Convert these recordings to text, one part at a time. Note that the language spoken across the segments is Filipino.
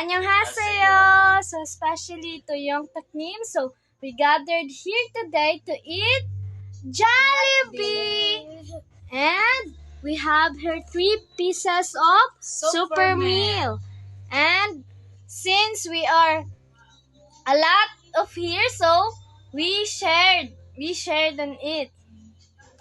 Annyeonghaseyo! So especially to Young Taknim. So we gathered here today to eat Jollibee! And we have here 3 pieces of super meal. And since we are a lot of here, so we shared and eat.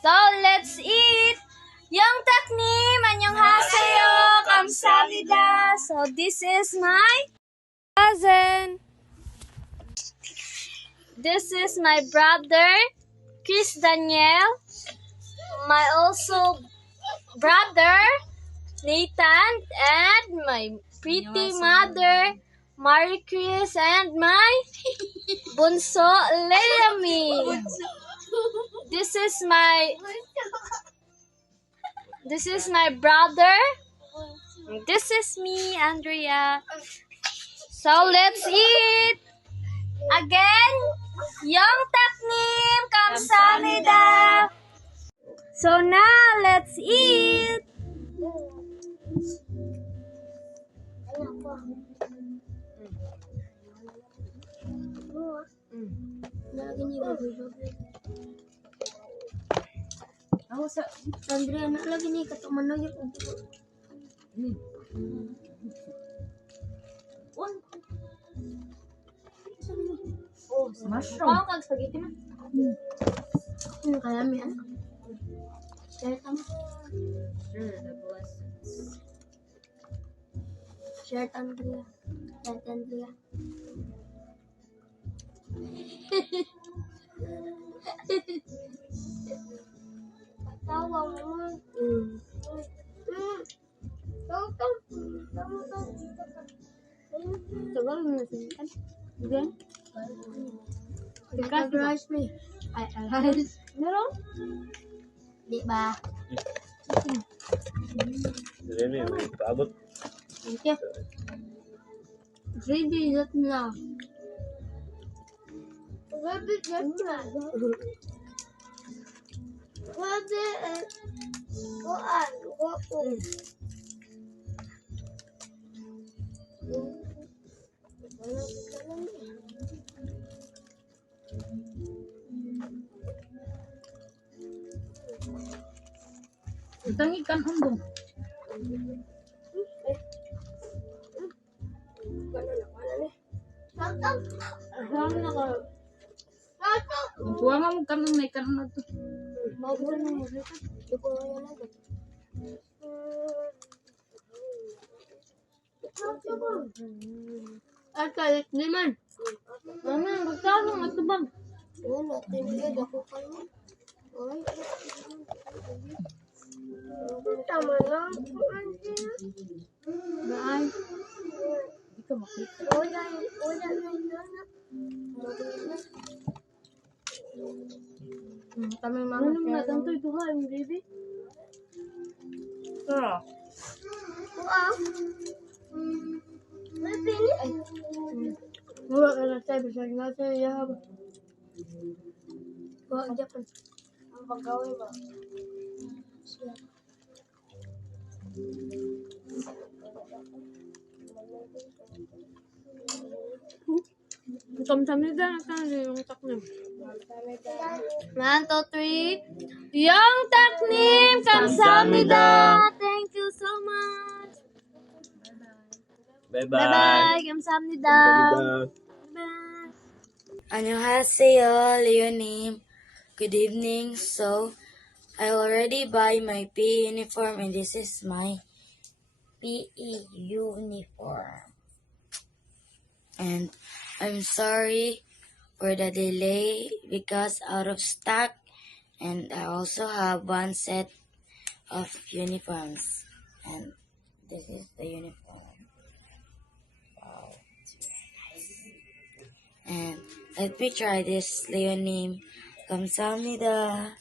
So let's eat! Young Taknim, annyeonghaseyo, kamsahamnida. So this is my cousin. This is my brother, Chris Daniel. My also brother, Nathan, and my pretty mother, Marie Chris, and my bunso, Leami. This is my brother. This is me, Andrea. So let's eat again. Young Taknim, kamsahamnida. So now let's eat. Ako sa Andrea na lagi ni katuman na yun. Oh, mushroom. Kau kag spaghetti man. Ano kaya may ano? Share tama. Share Andrea. Share Andrea. Tawa mo. Tagal mo na sinikan. Again? Surprise me. Ay, alas. Meron? Di ba? Ini paabot. Thank you. Ready that na. Ready that na. Ready. Go. Itang ikan umbong. Kuha nga mo kanang na ikan na to. At kalit naman. Mama, magkano matubang? Wala, tinigid ako kayo. Tama lang. Bye. Hindi ka makita. Wala. Kami mga Ano naman natin ito? Ito ha, yung baby. Sarap. May pili. Wala ka na tayo. Bisa nga tayo yahab. Wala, Japan. Ang pagkawin ba? Kamsamnida na tayo yung taknim. 1, 2, 3. Young Taknim, kamsamnida. Thank you so much. Bye-bye. Bye-bye. Kamsamnida. Bye. Annyeonghaseyo, Leonim. Good evening. So, I already buy my PE uniform and this is my PE uniform. And I'm sorry for the delay because out of stock, and I also have 1 set of uniforms. And this is the uniform. Wow, it's very nice. And let me try this Leonim. Kamsahamnida.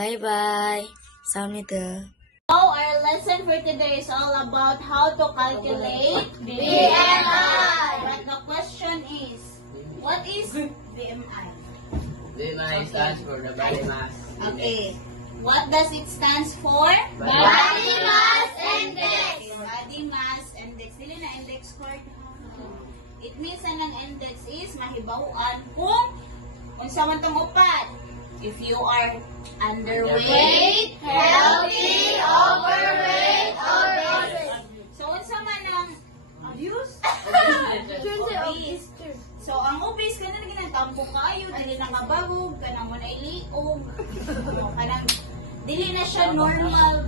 Bye-bye. Kamsahamnida. So our lesson for today is all about how to calculate BMI. But the question is, what is BMI? BMI stands for the body mass. Okay. What does it stands for? Body mass index. Body mass index. index. Dili na index card. It means na ng index is mahibawan kung unsa man tong upat. If you are underweight, healthy, overweight, or obese. So unsa man ang abuse? Obese. So ang obese kanang ginatampok kaayo, dili na mababog, kanang mo na iliog. Kanang dili na siya normal,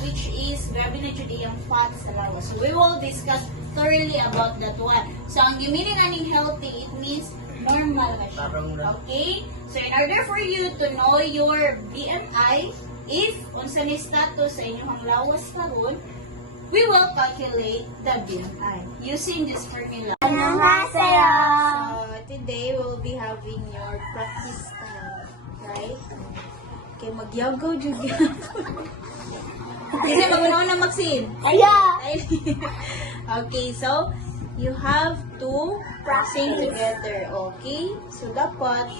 which is grabe na jud iyang fat sa lawas. So we will discuss thoroughly about that one. So ang meaning aning healthy, it means normal na siya. Okay? So in order for you to know your BMI, if unsa ni status sa inyong lawas karon, we will calculate the BMI using this formula. 안녕하세요. So today we will be having your practice time, right? Okay, magyagaw jud yan. Kasi mag-unaw na Maxine. Okay, so you have to sing together, okay? So dapat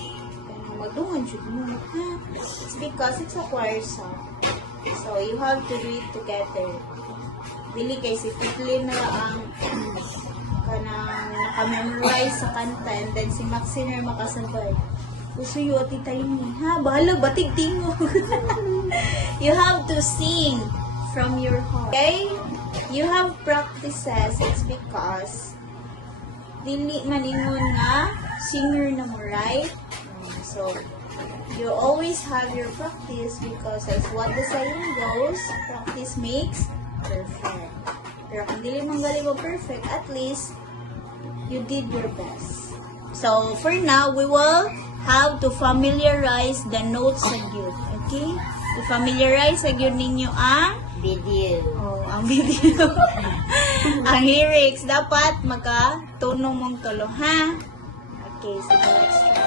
magdungan jud mo, ha? It's because it's a choir song. So you have to do it together. Dili kay si Titlin na ang kanang naka-memorize sa kanta and then si Maxine makasabay. Gusto yung ati tayo ni, ha? Bahala, batig tingog. You have to sing from your heart. Okay? You have practices. It's because dili maningon nga singer na mo, right? So, you always have your practice because as what the saying goes, practice makes perfect. Pero kung dili man gali mo perfect, at least you did your best. So, for now, we will have to familiarize the notes again. Okay? To familiarize again ninyo ang Video. oh, ang video. Ang lyrics. Dapat magka-tono mong tulo, ha? Okay, so let's try.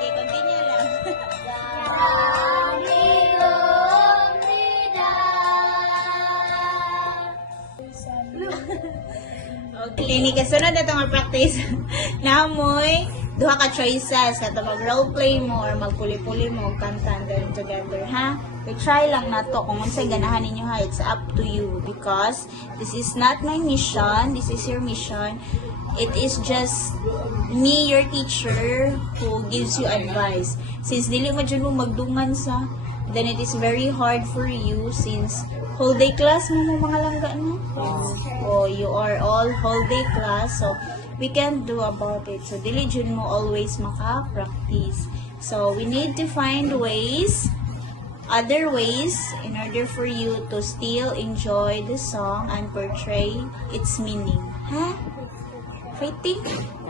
Sige, continue lang. Okay, ini kasunod na itong practice. Namoy, duha ka choices. Kato mag-roleplay mo or magpuli-puli mo, kanta and then together, ha? Okay, try lang na to. Kung unsay ganahan ninyo, ha? It's up to you. Because this is not my mission. This is your mission. It is just me, your teacher, who gives you advice. Since dili mo dyan mo magdungan sa, then it is very hard for you since whole day class mo mga langga no? Oh, you are all whole day class, so we can't do about it. So dili dyan mo always maka-practice. So we need to find ways, other ways, in order for you to still enjoy the song and portray its meaning. Ha? Fighting?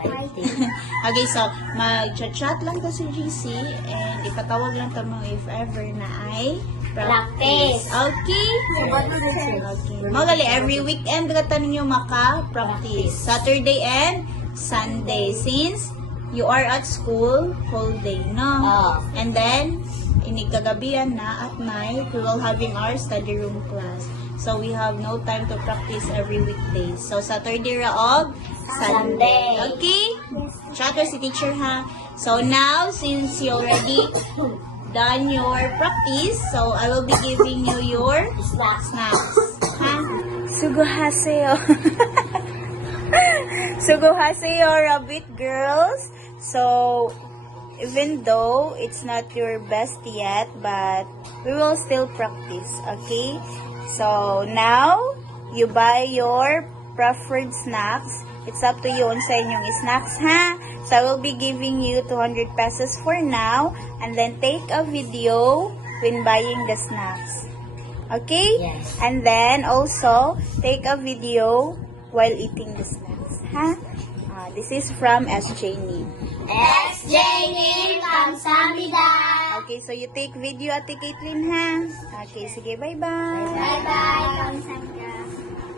Okay, so mag-chat lang to si GC and ipatawag lang to mo if ever na ay practice. Okay? Okay. Magali, every weekend ka ninyo maka-practice. Saturday and Sunday. Since you are at school whole day, no? And then, inigagabihan na at night, we will having our study room class. So, we have no time to practice every weekday. So, Saturday ra og Sunday. Okay? Chat si teacher, ha? So, now, since you already done your practice, so I will be giving you your snacks. Ha? Sugohaseyo. Sugohaseyo, rabbit girls. So, even though it's not your best yet, but we will still practice, okay? So, now, you buy your preferred snacks. It's up to you on sa inyong snacks, ha? So, I will be giving you 200 pesos for now, and then take a video when buying the snacks. Okay? Yes. And then, also, take a video while eating the snacks, ha? This is from SJ Nim. SJ Nim, kamsahamnida. Okay, so you take video, Ate Caitlin, ha? Okay, sige, bye-bye. Bye-bye, kamsahamnida.